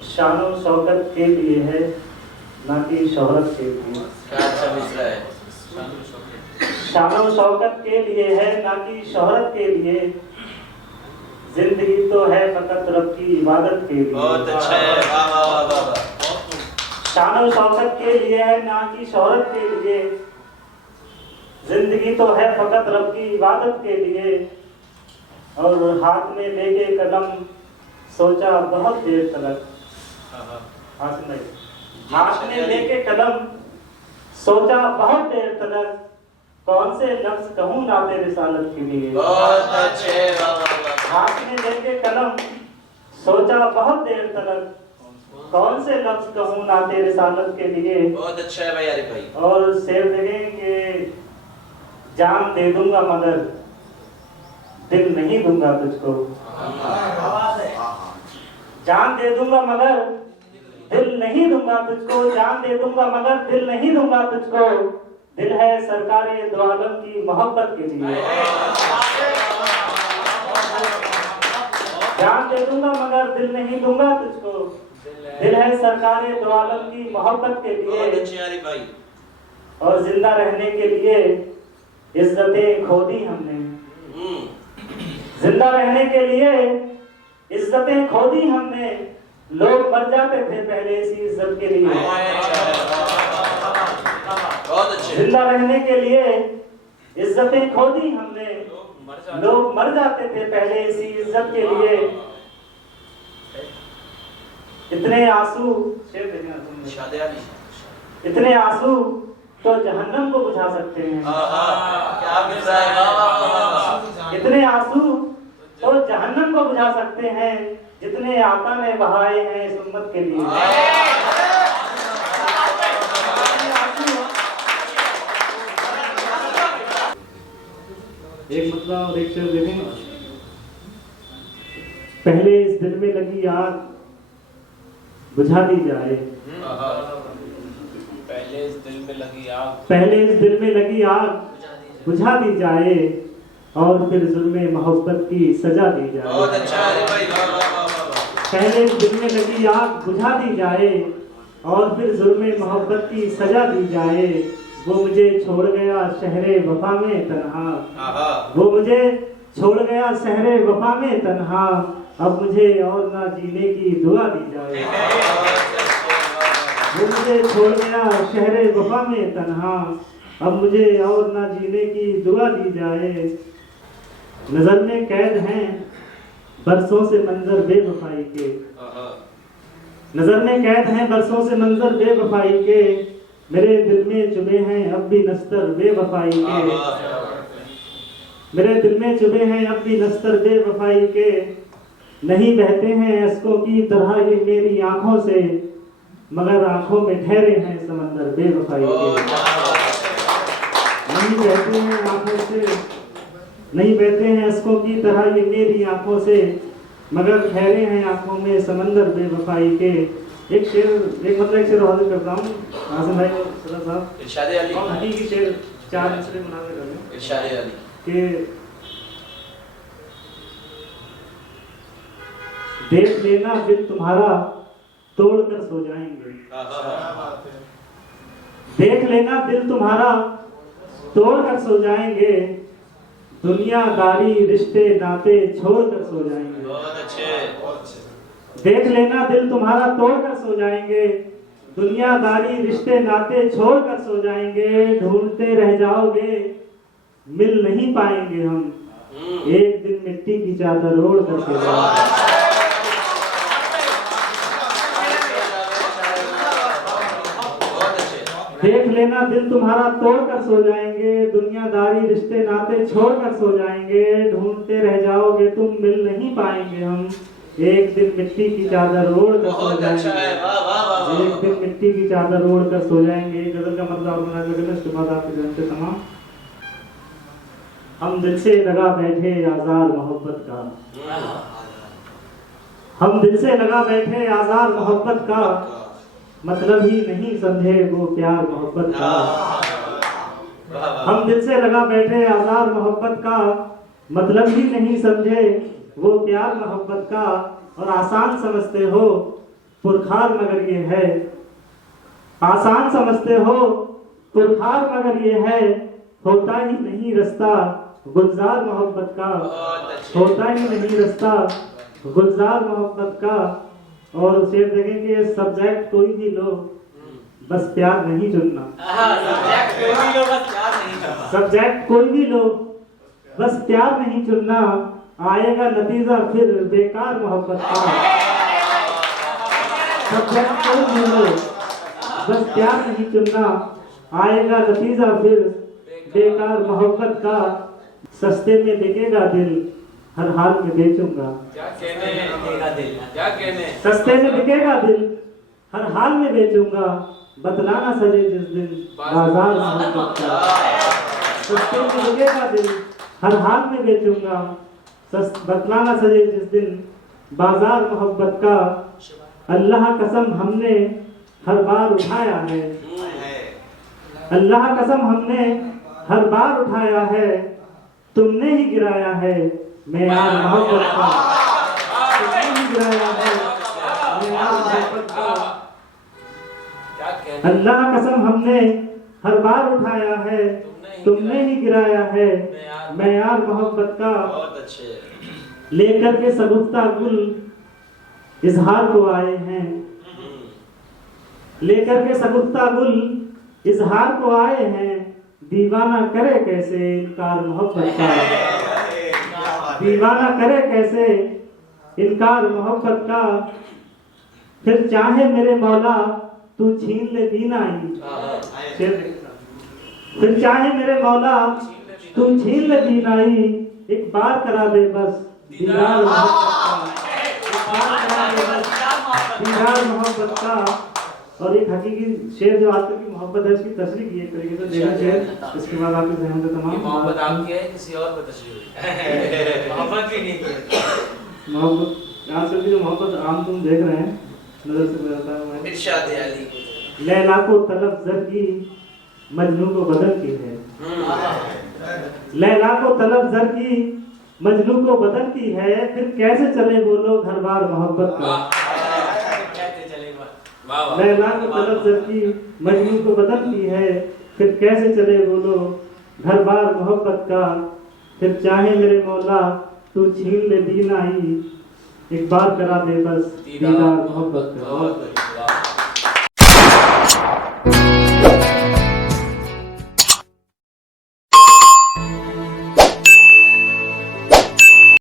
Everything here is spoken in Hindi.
शानो शौकत के लिए है, ना कि शोहरत के लिए। अच्छा मिश्रा है। शानो शौकत के लिए है, ना कि शोहरत के लिए। जिंदगी तो है फकत रब की इबादत के लिए। बहुत अच्छा है, वाह वाह वाह वाह वाह। शानो शौकत के लिए है, ना कि शोहरत के लिए। जिंदगी तो है फकत रब की इबादत के लिए। और हाथ में लेके कदम सोचा बहुत देर तक। हाथ में लेके कदम सोचा बहुत देर तक। कौन से लफ्ज कहूँ नाते रिसालत के लिए। बहुत अच्छे, वाह वाह वाह। हाथ में लेके कदम सोचा बहुत देर तक। कौन से लफ्ज कहूँ नाते रिसालत के लिए। बहुत अच्छा है भाई आरिफ भाई। और शेर देंगे जान दे दूंगा मगर दिल नहीं दूंगा तुझको। जान दे दूंगा मगर दिल नहीं दूंगा तुझको। जान दे दूंगा मगर दिल नहीं दूंगा तुझको। दिल है सरकारे दो आलम की मोहब्बत के लिए। जान दे दूंगा मगर दिल नहीं दूंगा तुझको। दिल है सरकारे दो आलम की मोहब्बत के लिए। बहुत अच्छे आरिफ भाई। और जिंदा रहने के लिए इज्जतें खो दी हमने। जिंदा रहने के लिए इज्जतें खो दी हमने। लोग मर जाते थे पहले इसी इज्जत के लिए। बहुत अच्छे। जिंदा रहने के लिए इज्जतें खो दी हमने। लोग मर जाते थे पहले इसी इज्जत के लिए। इतने आंसू इतने आंसू तो जहन्नम को बुझा सकते हैं। क्या मिल रहा है, वाह वाह वाह वाह। इतने आंसू तो जहन्नम को बुझा सकते हैं जितने आका ने बहाए हैं इस उम्मत के लिए। एक मतलब और एक शेर देखें। पहले इस दिल में लगी आग बुझा दी जाए। पहले इस दिल में लगी आग, पहले इस दिल में लगी आग बुझा दी जाए। और फिर जुल्मे मोहब्बत की सजा दी जाए। बहुत अच्छा है भाई, वाह वाह वाह वाह। पहले इस दिल में लगी आग बुझा दी जाए। और फिर जुल्मे मोहब्बत की सजा दी जाए। वो मुझे छोड़ गया शहरे वफा में तन्हा। वो मुझे छोड़ गया शहरे वफा में तन्हा। अब मुझे और ना जीने की दुआ दी जाए। वो मुझे छोड़ गया शहरे वफा में तन्हा। अब मुझे और ना जीने की दुआ दी जाए। नजर में कैद हैं बरसों से मंजर बेवफाई के। नजर में कैद हैं बरसों से मंजर बेवफाई के। मेरे दिल में चुभे हैं अब भी नस्तर बेवफाई के। मेरे दिल में चुभे हैं अब भी नस्तर बेवफाई के। नहीं बहते हैं अश्कों की तरह ये मेरी आंखों से। मगर आंखों में ठहरे हैं समंदर बेवफाई के। नहीं बहते हैं आंखों से, नहीं बहते हैं अश्कों की तरह ये मेरी आंखों से। मगर ठहरे हैं आंखों में समंदर बेवफाई के। एक शेर हाजिर करता हूँ आसिम भाई सदा साहब। इरशाद अली हकीकी शेर 4 मिसरे मुनाज़िर कर लें। इरशाद अली कि देख लेना दिल तुम्हारा तोड़ कर सो जाएंगे। देख लेना दिल तुम्हारा तोड़ कर सो जाएंगे। दुनियादारी रिश्ते नाते छोड़ कर सो जाएंगे। बहुत अच्छे। देख लेना दिल तुम्हारा तोड़ कर सो जाएंगे। दुनियादारी रिश्ते नाते छोड़ कर सो जाएंगे। ढूंढते रह जाओगे मिल नहीं पाएंगे हम। एक दिन मिट्टी की चादर ओढ़ कर सो जाएंगे। देख लेना दिल तुम्हारा तोड़ कर सो जाएंगे। दुनियादारी रिश्ते नाते छोड़ कर सो जाएंगे। ढूंढते रह जाओगे तुम मिल नहीं पाएंगे हम। एक दिन मिट्टी की चादर ओढ़ कर सो जाएंगे। एक दिन मिट्टी की चादर ओढ़ कर सो जाएंगे। गजल का मतलब आप बना कर उसके बाद आपके जानते तमाम। हम दिल से लगा बैठे आज़ार मोहब्बत का। हम दिल से लगा बैठे आज़ार मोहब्बत का। मतलब ही नहीं समझे वो प्यार मोहब्बत का। हम दिल से लगा बैठे आज़ार मोहब्बत का। मतलब ही नहीं समझे वो प्यार मोहब्बत का। और आसान समझते हो पुरखार मगर ये है, आसान समझते हो पुरखार मगर ये है, होता ही नहीं रास्ता गुलजार मोहब्बत का, होता ही नहीं रास्ता गुलजार मोहब्बत का। और शेर देखेंगे सब्जेक्ट कोई भी लो बस प्यार नहीं चुनना, सब्जेक्ट कोई भी लो बस प्यार नहीं चुनना, आएगा नतीजा फिर बेकार मोहब्बत का। सब्जेक्ट कोई भी लो बस प्यार नहीं चुनना, आएगा नतीजा फिर बेकार मोहब्बत का। सस्ते में बिकेगा दिल हर हाल में बेचूंगा, क्या कहने सस्ते में बिकेगा दिल हर हाल में बेचूंगा, बतलाना सजे जिस दिन बाजार मोहब्बत का। सस्ते में बिकेगा दिल हर हाल में बेचूंगा, बतलाना सजे जिस दिन बाजार मोहब्बत का। अल्लाह कसम हमने हर बार उठाया है, अल्लाह कसम हमने हर बार उठाया है, तुमने ही गिराया है मेयार मोहब्बत का, तुमने ही गिराया है मेयार मोहब्बत का। अल्लाह कसम हमने हर बार उठाया है, तुमने ही गिराया है मेयार मोहब्बत का। बहुत अच्छे लेकर के सगुफ्ता गुल इजहार को आए हैं, लेकर के सगुफ्ता गुल इजहार को आए हैं, दीवाना करे कैसे इनकार मोहब्बत का, दीवाना करे कैसे इनकार मोहब्बत का। फिर चाहे मेरे मौला तू छीन ले दीनाई, फिर चाहे मेरे मौला तू छीन ले दीनाई, एक बार करा दे बस दीदार मोहब्बत का, एक बार करा दे बस दीदार मोहब्बत का। और एक हकीकी शेर जो आज तक की मोहब्बत है उसकी तशरीह की एक तरीके से देना शेर, इसके बाद आपके जहन में तमाम मोहब्बत आपकी है किसी और पे तशरीह मोहब्बत भी नहीं की मोहब्बत आजकल की जो मोहब्बत आम तुम देख रहे हैं नजर से गुजरता है। इरशाद अली लैला को तलब जर की मजनू को बदल की है, लैला को तलब जर की मजनू को बदलती है, फिर कैसे चले वो लोग घर बार मोहब्बत का। लैला को तलब जर की मजनू को बदलती है, फिर कैसे चले वो लोग घर बार मोहब्बत का। फिर चाहे मेरे मौला तू छीन ले दीनाई, एक बार करा दे बस दीदार मोहब्बत का।